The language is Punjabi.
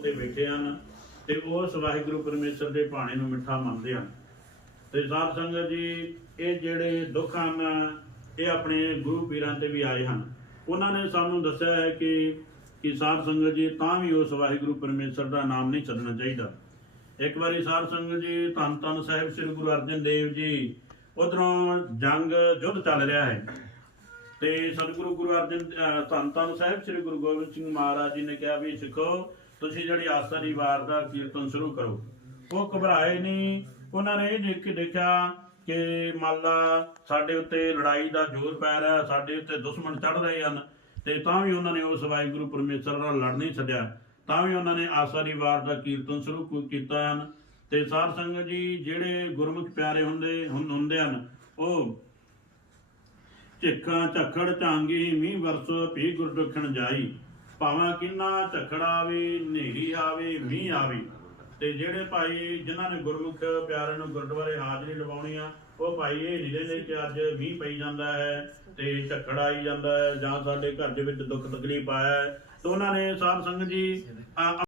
ਤੇ ਬੈਠੇ ਹਨ ਤੇ ਉਸ ਵਾਹਿਗੁਰੂ ਪਰਮੇਸ਼ਰ ਦੇ ਬਾਣੇ ਨੂੰ ਮਿੱਠਾ ਮੰਨਦੇ ਹਨ। ਤੇ ਸਾਧ ਸੰਗਤ ਜੀ, ਇਹ ਜਿਹੜੇ ਦੁੱਖ ਹਨ, ਇਹ ਆਪਣੇ ਗੁਰੂ ਪੀਰਾਂ ਤੇ ਵੀ ਆਏ ਹਨ। ਉਹਨਾਂ ਨੇ ਸਾਨੂੰ ਦੱਸਿਆ ਹੈ ਕਿ ਕਿ ਸਾਧ ਸੰਗਤ ਜੀ, ਤਾਂ ਵੀ ਉਸ ਵਾਹਿਗੁਰੂ ਪਰਮੇਸ਼ਰ ਦਾ ਨਾਮ ਨਹੀਂ ਛੱਡਣਾ ਚਾਹੀਦਾ। ਇੱਕ ਵਾਰੀ ਸਾਧ ਸੰਗਤ ਜੀ, ਧੰਨ ਧੰਨ ਸਾਹਿਬ ਸ੍ਰੀ ਗੁਰੂ ਅਰਜਨ ਦੇਵ ਜੀ, ਉਧਰੋਂ ਜੰਗ ਯੁੱਧ ਚੱਲ ਰਿਹਾ ਹੈ। ਤੇ ਸਤਿਗੁਰੂ ਗੁਰੂ ਅਰਜਨ ਧੰਨ ਧੰਨ ਸਾਹਿਬ ਸ੍ਰੀ ਗੁਰੂ ਗੋਬਿੰਦ ਸਿੰਘ ਮਹਾਰਾਜ ਜੀ ਨੇ ਕਿਹਾ ਵੀ ਸਿੱਖੋ ਤੁਸੀਂ ਜਿਹੜੀ ਆਸਾ ਦੀ ਵਾਰ ਦਾ ਕੀਰਤਨ ਸ਼ੁਰੂ ਕਰੋ। ਉਹ ਘਬਰਾਏ ਨਹੀਂ। ਉਹਨਾਂ ਨੇ ਇਹ ਦੇਖ ਕੇ ਦੇਖਿਆ ਕਿ ਮੰਨ ਸਾਡੇ ਉੱਤੇ ਲੜਾਈ ਦਾ ਜ਼ੋਰ ਪੈ ਰਿਹਾ, ਸਾਡੇ ਉੱਤੇ ਦੁਸ਼ਮਣ ਚੜ ਰਹੇ ਹਨ ਤੇ ਤਾਂ ਵੀ ਉਹਨਾਂ ਨੇ ਉਸ ਵਾਹਿਗੁਰੂ ਪਰਮੇਸ਼ਰ ਨਾਲ ਲੜ ਨਹੀਂ ਛੱਡਿਆ। ਤਾਂ ਵੀ ਉਹਨਾਂ ਨੇ ਆਸਾ ਦੀ ਵਾਰ ਦਾ ਕੀਰਤਨ ਸ਼ੁਰੂ ਕੀਤਾ ਹਨ ਤੇ ਸਾਧ ਸੰਗਤ ਜੀ ਜਿਹੜੇ ਗੁਰਮੁਖ ਪਿਆਰੇ ਹੁੰਦੇ, ਹੁੰ- ਹੁੰਦੇ ਹਨ, ਉਹ ਝਿੱਕਾਂ ਝੱਖੜ ਝਾਂਗੀ ਮੀਂਹ ਵਰਸੋ, ਭੀ ਗੁਰਦੁਖਣ ਜਾਈ। ਭਾਵਾਂ ਕਿੰਨਾ ਝਖੜ ਆਵੇ, ਹਨੇਰੀ ਆਵੇ, ਮੀਂਹ ਆਵੇ, ਤੇ ਜਿਹੜੇ ਭਾਈ ਜਿਨ੍ਹਾਂ ਨੇ ਗੁਰਮੁਖ ਪਿਆਰਿਆਂ ਨੂੰ ਗੁਰਦੁਆਰੇ ਹਾਜ਼ਰੀ ਲਵਾਉਣੀ ਆ, ਉਹ ਭਾਈ ਇਹ ਨਹੀਂ ਲੈਂਦੇ ਕਿ ਅੱਜ ਮੀਂਹ ਪਈ ਜਾਂਦਾ ਹੈ ਤੇ ਝੱਖੜ ਆਈ ਜਾਂਦਾ ਹੈ ਜਾਂ ਸਾਡੇ ਘਰ ਦੇ ਵਿੱਚ ਦੁੱਖ ਤਕਲੀਫ ਆਇਆ ਹੈ। ਤੇ ਉਹਨਾਂ ਨੇ ਸਾਧ ਸੰਗਤ ਜੀ